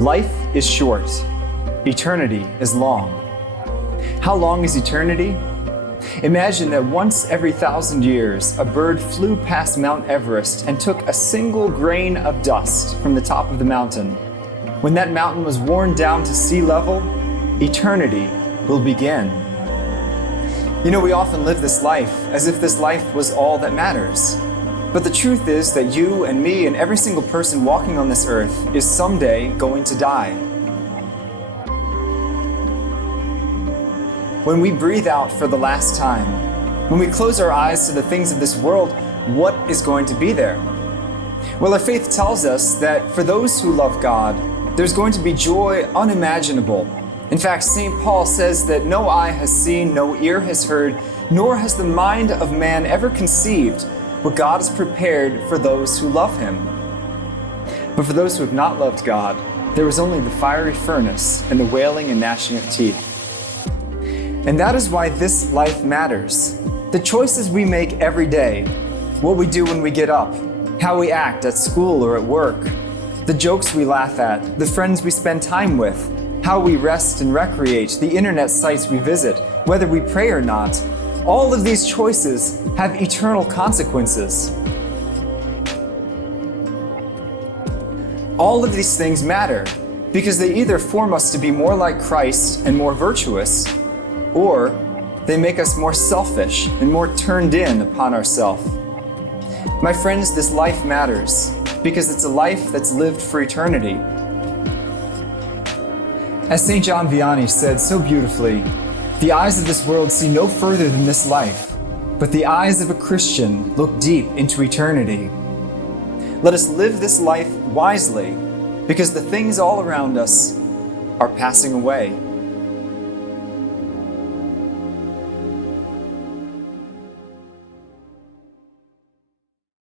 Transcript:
Life is short. Eternity is long. How long is eternity? Imagine that once every 1,000 years, a bird flew past Mount Everest and took a single grain of dust from the top of the mountain. When that mountain was worn down to sea level, eternity will begin. You know, we often live this life as if this life was all that matters. But the truth is that you and me and every single person walking on this earth is someday going to die. When we breathe out for the last time, when we close our eyes to the things of this world, what is going to be there? Well, our faith tells us that for those who love God, there's going to be joy unimaginable. In fact, St. Paul says that no eye has seen, no ear has heard, nor has the mind of man ever conceived what God has prepared for those who love Him. But for those who have not loved God, there is only the fiery furnace and the wailing and gnashing of teeth. And that is why this life matters. The choices we make every day, what we do when we get up, how we act at school or at work, the jokes we laugh at, the friends we spend time with, how we rest and recreate, the internet sites we visit, whether we pray or not, all of these choices have eternal consequences. All of these things matter because they either form us to be more like Christ and more virtuous, or they make us more selfish and more turned in upon ourselves. My friends, this life matters because it's a life that's lived for eternity. As St. John Vianney said so beautifully, the eyes of this world see no further than this life, but the eyes of a Christian look deep into eternity. Let us live this life wisely, because the things all around us are passing away.